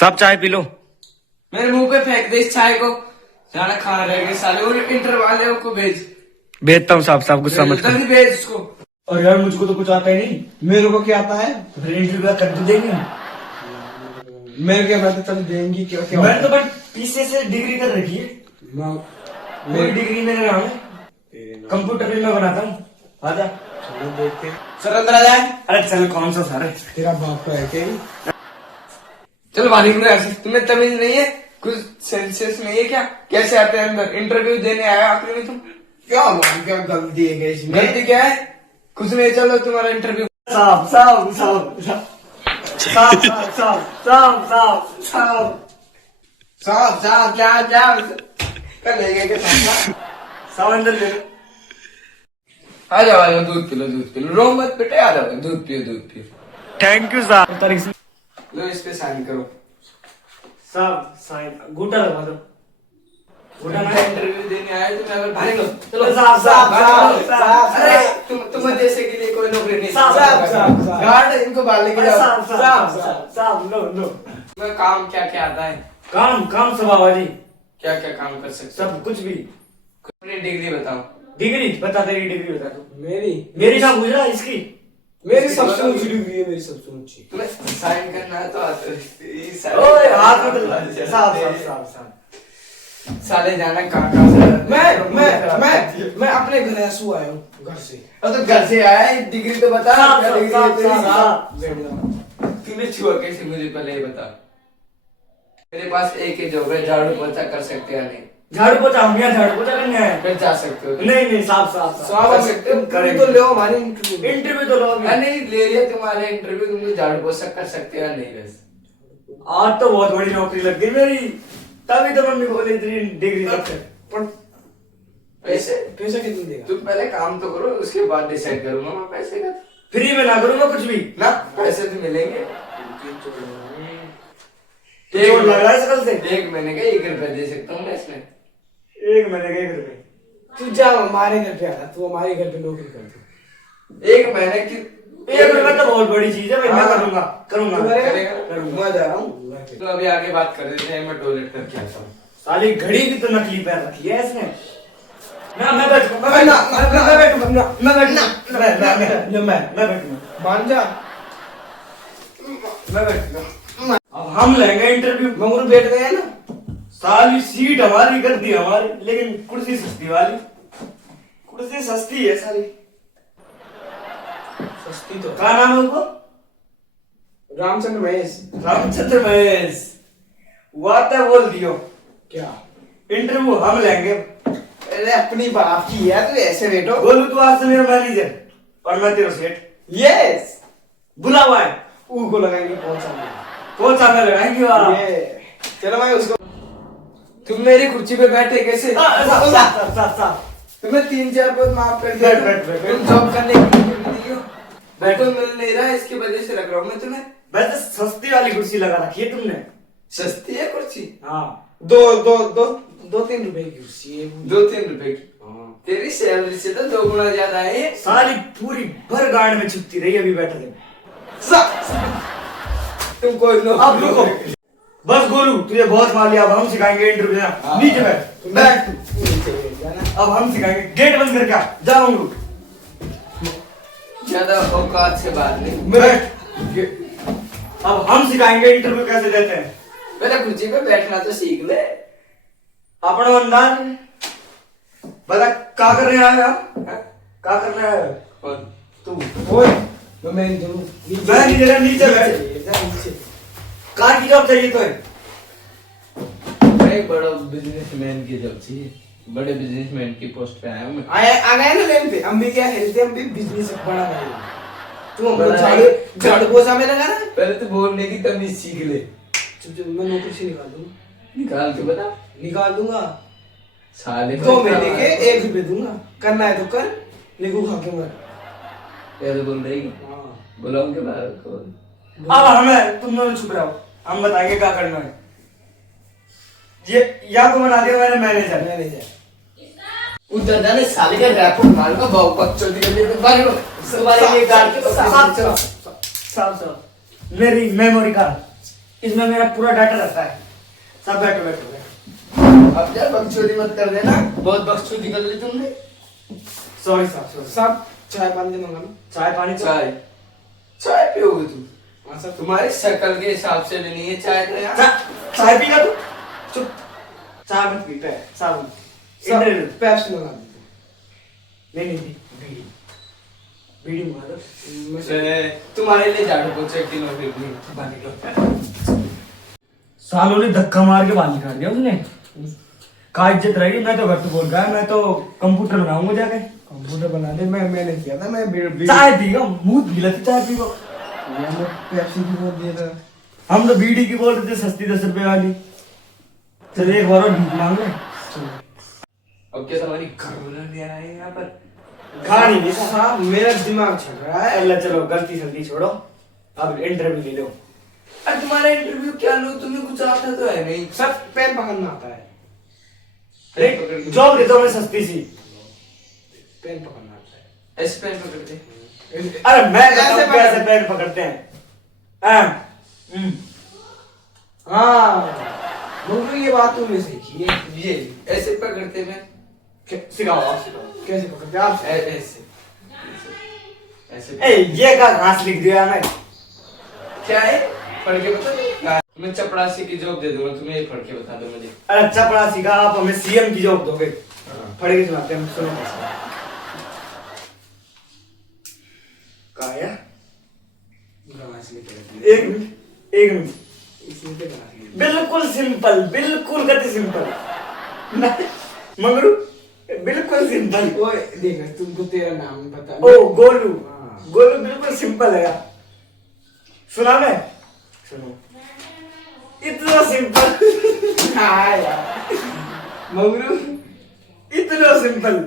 सब चाय P low. मेरे मुंह पे फेंक दे इस चाय को। जाना खाना रहेगा साले। और इंटर वाले को भेज। भेजता हूँ साहब, साहब गुस्सा मत जल्दी करो। भेज उसको। और यार मुझको तो कुछ आता ही नहीं। मेरे को क्या आता है? तो फिर इंटरव्यू कर तो देंगे। मेरे क्या बात है, तब देंगी क्या क्या मैंने तो बट पीछे से डिग्री कर रखी है। मेरी डिग्री मेरे नाम है। कंप्यूटर भी मैं बनाता हूँ। आजा देखते हैं। सर अंदर आ जाए। अरे चल कौन सा सारे तेरा बाप का है क्या? चल बाहर निकलो ऐसे। तुम्हें तमीज नहीं है? कुछ सेंसेस नहीं है क्या? कैसे आते हैं अंदर? इंटरव्यू देने आया आखिर में तुम। क्या हुआ? क्या गलती है क्या इसमें? गलती क्या है? कुछ नहीं, चलो तुम्हारा इंटरव्यू। साहब साहब साहब साहब साहब साहब साहब साहब साहब साहब क्या क्या कर लेंगे क्या साहब? साहब अंदर ले लो। आ जाओ दूध पी लो, दूध पी लो। रो मत बेटे, आ जाओ दूध पियो, दूध पियो। थैंक यू साहब। तारीख से लो इस पे साइन करो। साहब साइन अंगूठा लगा दो। अंगूठा ना इंटरव्यू देने आए तुम अगर भाई लो। चलो साहब साहब साहब साहब अरे तुम जैसे के लिए कोई नौकरी नहीं। साहब, साहब, साहब। गार्ड इनको बाहर लेके जाओ। साहब साहब साहब साहब लो लो। तुम्हें काम क्या क्या आता है? काम काम सभावाजी क्या क्या काम कर सकते हो? सब कुछ भी। अपनी डिग्री बताओ। डिग्री बता, तेरी डिग्री बता तू। मेरी मेरी ना पूछ रहा इसकी। मेरी सबसे ऊंची डिग्री है, मेरी सबसे ऊंची। तुम्हें साइन करना है तो आते ओए हाथ मत लगा। साहब साहब साहब साहब साले जाना कहाँ से? मैं अपने घर ऐसू आया हूँ, घर से। अब तो घर से आया है, डिग्री तो बता। साहब, क्या डिग्री साहब, है तेरी? साहब, बैठ जाओ। तूने छुआ कैसे मुझे पहले ये बता। मेरे पास एक ही जॉब है, झाड़ू पोछा कर सकते हैं नहीं? झाड़ू पोछा हम यहाँ झाड़ू पोछा करने आए। फिर जा सकते हो। नहीं नहीं साहब साहब साहब कर सकते हो। करें तो ले हमारे इंटरव्यू। इंटरव्यू तो लो अभी। नहीं ले लिया तुम्हारे इंटरव्यू, तुम झाड़ू पोछा कर सकते हो या नहीं? बस आज तो बहुत बड़ी नौकरी लग गई मेरी, तभी तो मम्मी बोली तेरी डिग्री रख। पर पैसे पैसा कितना देगा? तुम पहले काम तो करो, उसके बाद डिसाइड करूंगा मैं पैसे का। फ्री में ना करूंगा कुछ भी। ना पैसे तो मिलेंगे। चोट लग रहा है सकल से। 1 महीने का 1 रुपया दे सकता हूँ मैं इसमें। 1 महीने का 1 रुपए। तू जा हमारे घर पे आ, तू हमारे घर पे नौकरी कर। 1 महीने की 1 रुपए तो बहुत बड़ी चीज है भाई। मैं करूंगा करूंगा तू करेगा? करूंगा। मैं जा रहा हूँ घर पे। तो अभी आगे बात कर देते हैं, मैं टॉयलेट करके आता हूँ। साली घड़ी भी तो नकली पैर रखी है इसने। ना मैं बैठूंगा मैं बैठूंगा। मैं बैठूंगा। मान जा। मैं बैठूंगा। अब हम लेंगे इंटरव्यू। मंगरू बैठ गए ना। साली सीट हमारी कर दी हमारी, लेकिन कुर्सी सस्ती वाली। कुर्सी सस्ती है साली। सस्ती तो क्या नाम है उनको? रामचंद्र महेश। रामचंद्र महेश। वाता बोल दियो। क्या? इंटरव्यू हम लेंगे। अरे अपनी बाप की है, तू ऐसे बैठो। बोलू तू आज से मेरा मैनेजर और मैं तेरा सेठ। यस। बुला हुआ है। को लगाएंगे कौन सा? कौन सा में लगाएंगे वहाँ? ये चलो मैं उसको। तुम मेरी कुर्सी पे बैठे कैसे? साहब तुम्हें 3-4 पद माफ कर दिया। बैठ। तुम जॉब करने की नहीं हो। बैठो मिल नहीं रहा है, इसकी वजह से रख रहा हूँ मैं तुम्हें। वैसे सस्ती वाली कुर्सी लगा रखी है तुमने। सस्ती है कुर्सी? हाँ 2-3 रुपए की कुर्सी है। 2-3 रुपए की। तेरी सैलरी से तो 2 गुना ज्यादा है ये। साली पूरी भर गांड में छुपती रही अभी बैठे थे। तुम कोई नो। अब रुको बस गोलू, तुझे बहुत मार लिया। अब हम सिखाएंगे इंटरव्यू देना। नीचे बैठ। अब हम सिखाएंगे। गेट बंद करके आ। जा मंगरू। ज्यादा औकात से बात नहीं। बैठ। अब हम सिखाएंगे इंटरव्यू कैसे देते हैं। पहले कुर्सी पे बैठना तो सीख ले। अपना अंदाज बता क्या कर रहे आए आप? क्या कर रहे आए कौन? तू? ओए मैं जरूर मैं नहीं दे रहा, नीचे बैठ। नीचे। कार की जॉब चाहिए तो है। एक बड़ा बिजनेसमैन की जॉब चाहिए। बड़े बिजनेसमैन की पोस्ट पे आया हूँ मैं। आ गए ना लेन पे। हम भी क्या हेलते, हम भी बिजनेस बड़ा करेंगे। तू हमको बड़ा झाड़ू पोछा में लगा ना। पहले तो बोलने की तमीज सीख ले। चुप मैं नौकरी से निकाल दूंगा। निकाल के बता। निकाल दूंगा। साले 2 महीने के 1 रुपए दूंगा। करना है तो कर, लेकिन खा के मर। कैसे बोल रही? हाँ। बुलाऊं के बाहर को? अब हमें तुम दोनों चुप रहो, हम बताएंगे क्या करना है। ये या को बना दिया मैंने मैनेजर। उधर जाने साले का रैपर मारूंगा। बहु बच्चों के लिए बारे में तुम्हारे लिए गाड़ के साहब मेरी मेमोरी कार्ड इसमें मेरा पूरा डाटा रहता है। सब बैठो बैठो बैठो। अब यार बकचोदी मत कर देना, बहुत बकचोदी कर ली तुमने। सॉरी साहब सॉरी। सब चाय पानी दे मंगा। चाय पानी तो चाय चाय पियोगे तुम? हाँ सर। तुम्हारी शक्ल के हिसाब से भी नहीं है चाय तो यार। चाय पीगा तू? चुप। चाय मत पी पे साहब। इंटरव्यू पेप्सी मंगा दे। नहीं बीड़ी बीड़ी मंगा दो। तुम्हारे लिए झाड़ू पोछे की नौकरी नहीं। सालों ने धक्का मार के बाल निकाल दिया उसने। का इज्जत रहेगी? मैं तो घर पे बोल रहा है, मैं तो कंप्यूटर बनाऊंगा जाके। कंप्यूटर बना दे। मैंने किया था, मैं चाय पीगा, मुंह गीला थी चाय पीगा। पेप्सी की बोल दिया था। हम तो बीड़ी की बोल रहे थे, सस्ती 10 रुपए वाली। चल एक बार और भीख मांग ले। अब क्या तुम्हारी घर बना दिया है यहाँ पर? कहानी नहीं साहब मेरा दिमाग चल रहा है। अल्लाह चलो गलती सलती छोड़ो, अब इंटरव्यू ले लो। अरे तुम्हारा इंटरव्यू क्या लो, तुम्हें कुछ आता तो है नहीं। सर पेन पकड़ना आता है। जॉब दे दो मैं सस्ती सी। पेन पकड़ना आता है। ऐसे पेन पकड़ते। अरे मैं ऐसे कैसे पेन पकड़ते हैं। हाँ मुझे ये बात तुमने सीखी है। ये ऐसे पकड़ते मैं। सिखाओ आप सिखाओ। कैसे पकड़ते आप? ऐसे ऐसे। ए ये का घास लिख दिया मैं। क्या है? पढ़ के बता। मैं चपरासी की जॉब दे दूंगा तुम्हें, ये पढ़ के बता दो मुझे। अरे अच्छा पढ़ा सीखा, आप हमें सीएम की जॉब दोगे। पढ़ के सुनाते हैं, सुनो। काया एक मिनट बिल्कुल सिंपल, बिल्कुल गति सिंपल। मंगरू बिल्कुल सिंपल। ओए देख तुमको तेरा नाम नहीं पता। ओ गोलू। हाँ। गोलू बिल्कुल सिंपल है यार। सुना मैं? सुनो। इतना सिंपल। हाँ यार मंगरू इतना सिंपल।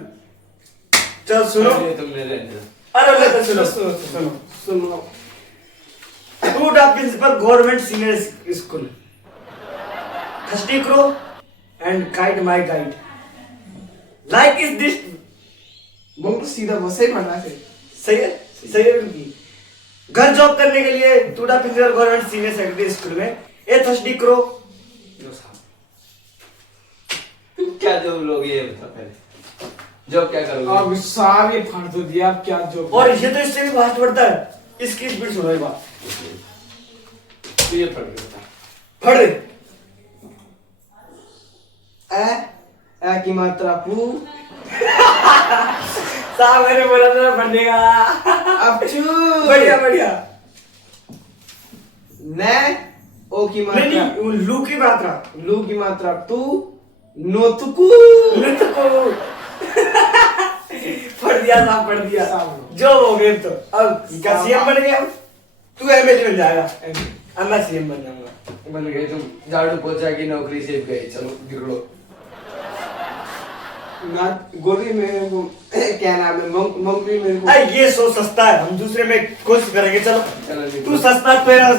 चल सुनो। तुमने रहने दो। अरे ले तो सुनो सुनो सुनो। सुनो। To the principal government senior school, thirsty crow and kite my guide like is this. Mangru सीधा वैसे ही पढ़ना है। सही है, सही है बिल्कुल। घर जॉब करने के लिए to the principal government senior secondary school में ए थर्स्टी क्रो। तुम क्या जॉब लोगे ये बता पहले। जॉब क्या करोगे? अब सारे फाड़ दो दिया। अब क्या जो और ये तो इससे भी फास्ट बढ़ता है। इसकी स्पीड सुनो एक बार। तो ये पढ़ के बता। पढ़ दे। ए की मात्रा पू। साहब मैंने बोला था पढ़ने का। अब चू। बढ़िया बढ़िया। ने ओ की नहीं मात्रा। नहीं, लू की मात्रा। लू की मात्रा टू। नोतुकू। पढ़ दिया साहब, पढ़ दिया। साहब। जो हो गए तो अब क्या सीएम बन गया? तू एमएलए बन जाएगा। अब मैं सीएम बन जाऊंगा। बन गए तुम। झाड़ू पोछा की नौकरी से गए। चलो गिरो। ना गोली मेरे को क्या नाम है? मंगरी मेरे को। अरे ये सो सस्ता है, हम दूसरे में कोशिश करेंगे। चलो चलो तू सस्ता तेरा